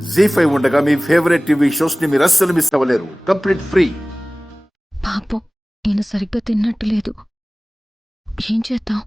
జీ5 ఉండగా మీ favourite TV shows ని మీరు అస్సలు మిస్ అవ్వలేరు. Complete free. పాపం నేను సరిగ్గా తిన్నట్టు లేదు. ఏం చేద్దాం?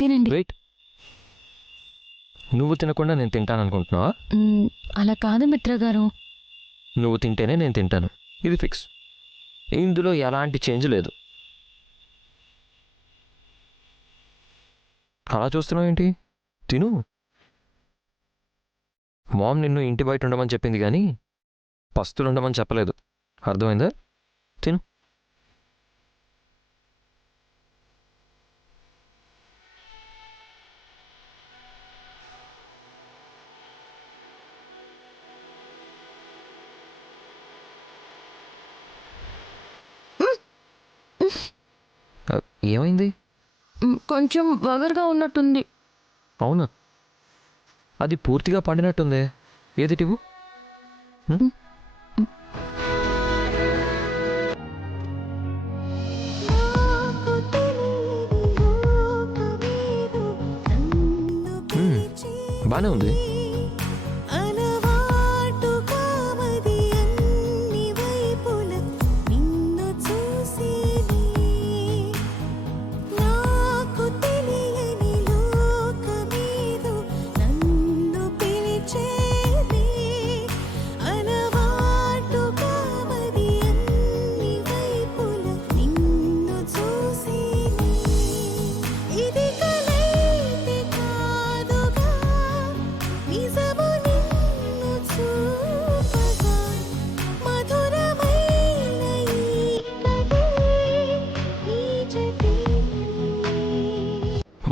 తినండి. వెయిట్, నువ్వు తినకుండా నేను తింటాను అనుకుంటున్నావా? అలా కాదు మిత్ర గారు. నువ్వు తింటేనే నేను తింటాను, ఇది ఫిక్స్. ఇందులో ఎలాంటి చేంజ్ లేదు. అలా చూస్తున్నావు ఏంటి? తిను. మామ్ నిన్ను ఇంటి బయట ఉండమని చెప్పింది కానీ పస్తులు ఉండమని చెప్పలేదు, అర్థమైందా? తిను. ఏమైంది? కొంచెం వగరుగా ఉన్నట్టుంది. అవునా? అది పూర్తిగా పండినట్టుందే. ఏదిటివు? బానే ఉంది.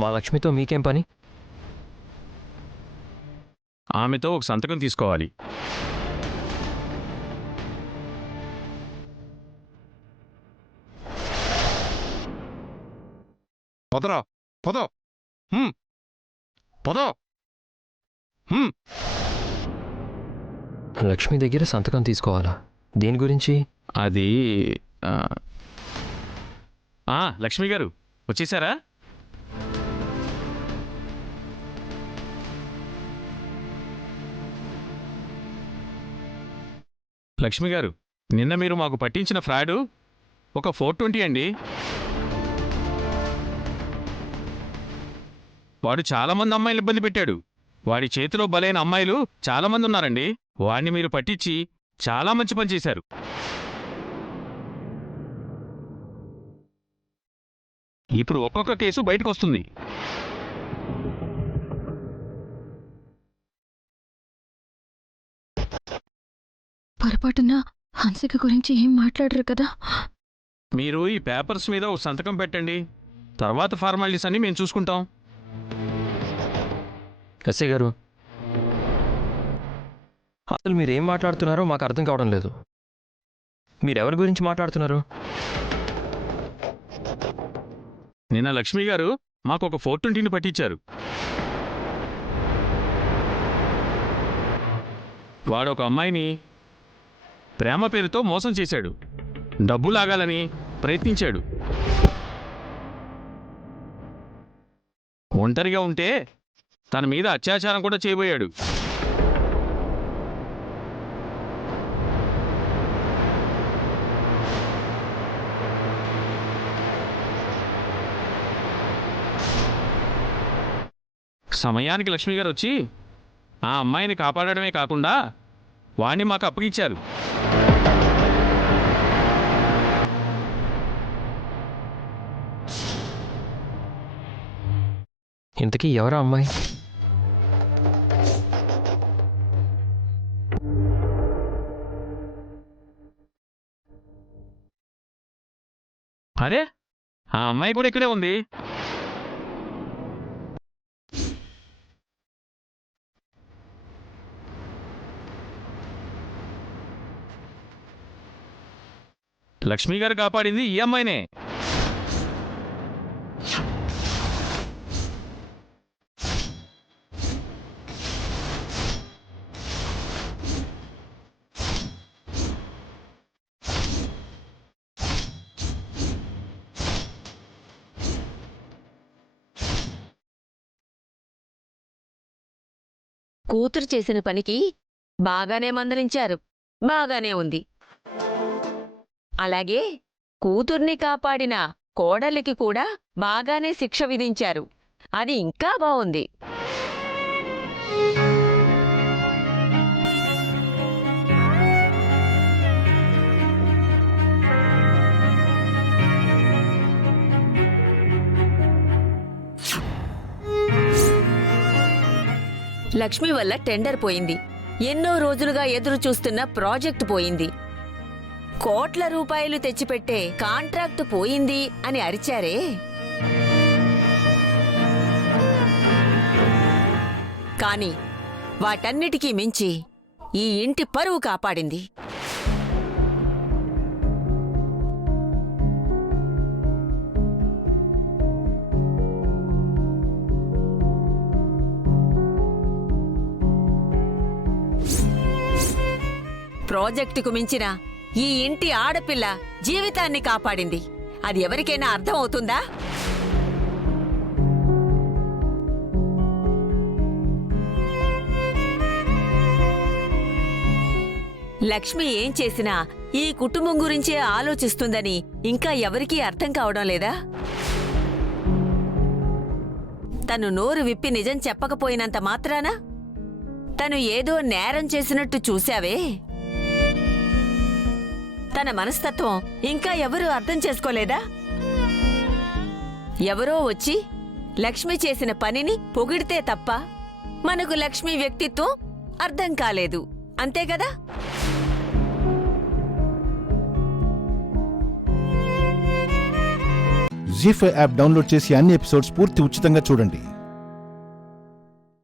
మా లక్ష్మితో మీకేం పని? ఆమెతో ఒక సంతకం తీసుకోవాలి. పదరా, పద, పద. లక్ష్మి దగ్గర సంతకం తీసుకోవాలా? దేని గురించి? అది లక్ష్మి గారు వచ్చేసారా? లక్ష్మి గారు, నిన్న మీరు మాకు పట్టించిన ఫ్రాడు ఒక 420 అండి. వాడు చాలామంది అమ్మాయిలు ఇబ్బంది పెట్టాడు. వాడి చేతిలో బలైన అమ్మాయిలు చాలామంది ఉన్నారండి. వాడిని మీరు పట్టించి చాలా మంచి పని చేశారు. ఇప్పుడు ఒక్కొక్క కేసు బయటకు వస్తుంది. పొరపాటున హన్సిక గురించి ఏం మాట్లాడరు కదా? మీరు ఈ పేపర్స్ మీద ఒక సంతకం పెట్టండి. తర్వాత ఫార్మాలిటీస్ అన్ని మేము చూసుకుంటాం. ఎస్ఐ గారు, అసలు మీరేం మాట్లాడుతున్నారో మాకు అర్థం కావడం లేదు. మీరెవరి గురించి మాట్లాడుతున్నారు? నిన్న లక్ష్మి గారు మాకు ఒక 420ని పట్టించారు. వాడు ఒక అమ్మాయిని ప్రేమ పేరుతో మోసం చేశాడు. డబ్బు లాగాలని ప్రయత్నించాడు. ఒంటరిగా ఉంటే తన మీద అత్యాచారం కూడా చేయబోయాడు. సమయానికి లక్ష్మి గారు వచ్చి ఆ అమ్మాయిని కాపాడడమే కాకుండా వాణ్ణి మాకు అప్పగించారు. ఇంతకీ ఎవరా అమ్మాయి? అరే, ఆ అమ్మాయి కూడా ఇక్కడే ఉంది. లక్ష్మి గారు కాపాడింది ఈ అమ్మాయినే. కూతురు చేసిన పనికి బాగానే మందలించారు. బాగానే ఉంది. అలాగే కూతుర్ని కాపాడిన కోడలికి కూడా బాగానే శిక్ష విధించారు. అది ఇంకా బావుంది. లక్ష్మి వల్ల టెండర్ పోయింది. ఎన్నో రోజులుగా ఎదురు చూస్తున్న ప్రాజెక్టు పోయింది. కోట్ల రూపాయలు తెచ్చిపెట్టే కాంట్రాక్టు పోయింది అని అరిచారే. కాని వాటన్నిటికీ మించి ఈ ఇంటి పరువు కాపాడింది. ప్రాజెక్టుకు మించిన ఈ ఇంటి ఆడపిల్ల జీవితాన్ని కాపాడింది. అది ఎవరికైనా అర్థం అవుతుందా? లక్ష్మి ఏం చేసినా ఈ కుటుంబం గురించే ఆలోచిస్తుందని ఇంకా ఎవరికీ అర్థం కావడం లేదా? తను నోరు విప్పి నిజం చెప్పకపోయినంత మాత్రాన తను ఏదో నేరం చేసినట్టు చూశావే. తన మనస్తత్వం ఇంకా ఎవరూ అర్థం చేసుకోలేదా? ఎవరో వచ్చి లక్ష్మి చేసిన పనిని పొగిడితే తప్ప మనకు లక్ష్మి వ్యక్తిత్వం అర్థం కాలేదు. అంతే కదా? జీ5 యాప్ డౌన్లోడ్ చేసి అన్ని ఎపిసోడ్స్ పూర్తి ఉచితంగా చూడండి.